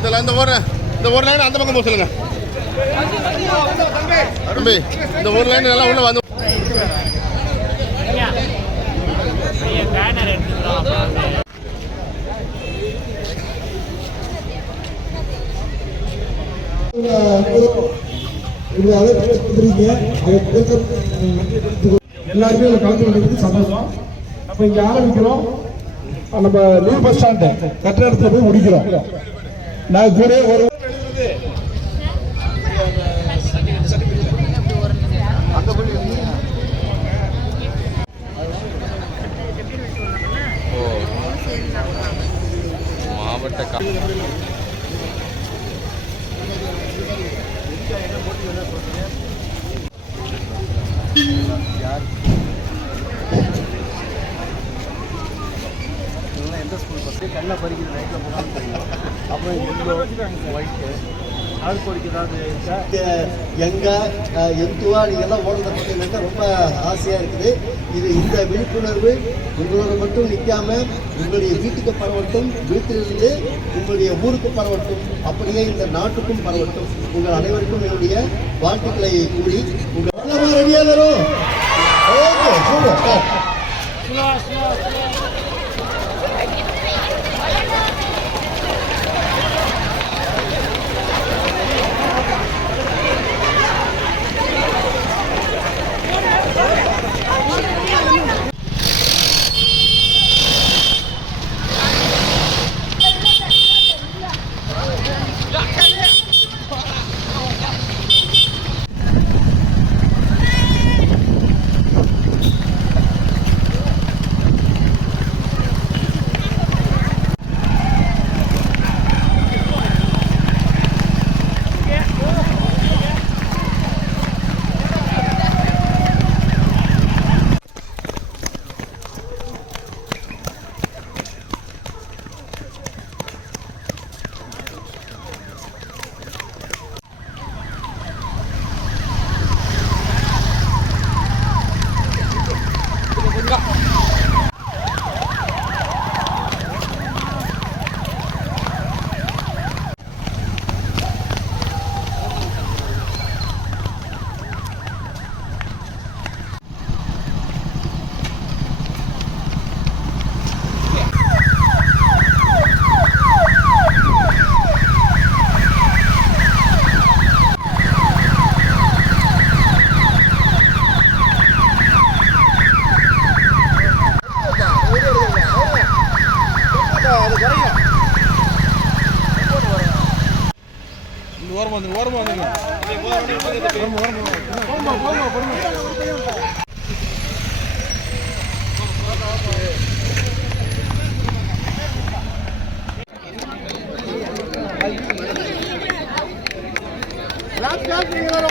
இதில் இந்த ஒரு இந்த ஒரு லைன் அந்த பக்கம் போக சொல்லுங்க தம்பி இந்த ஒரு லைன் எல்லாம் உள்ள வந்து எல்லாருமே கலந்து கொண்டதுக்கு சந்தோஷம் நம்ம இங்க நம்ம நியூ பஸ் ஸ்டாண்டு கட்ட இடத்துல போய் முடிக்கிறோம் நான் கூட ஒரு மாவட்ட எந்த ஸ்கூல் கண்ணில் பறிக்கிற நைட்டில் போனாலும் தெரியும் அப்புறம் எல்லோ ஒயிட்டு எங்கே எந்துவா நீங்கள்லாம் ஓடுறத ரொம்ப ஆசையாக இருக்குது இது இந்த விழிப்புணர்வு உங்களோட மட்டும் நிற்காமல் உங்களுடைய வீட்டுக்கு பரவட்டும் வீட்டிலிருந்து உங்களுடைய ஊருக்கு பரவட்டும் அப்படியே இந்த நாட்டுக்கும் பரவட்டும் உங்கள் அனைவருக்கும் என்னுடைய வாழ்த்துக்களை கூறி உங்கள் ரெடியாக தரும் அது குறையும் இந்த ஓரமாக வந்து ஓரமாக வந்துங்க Last, last, you know.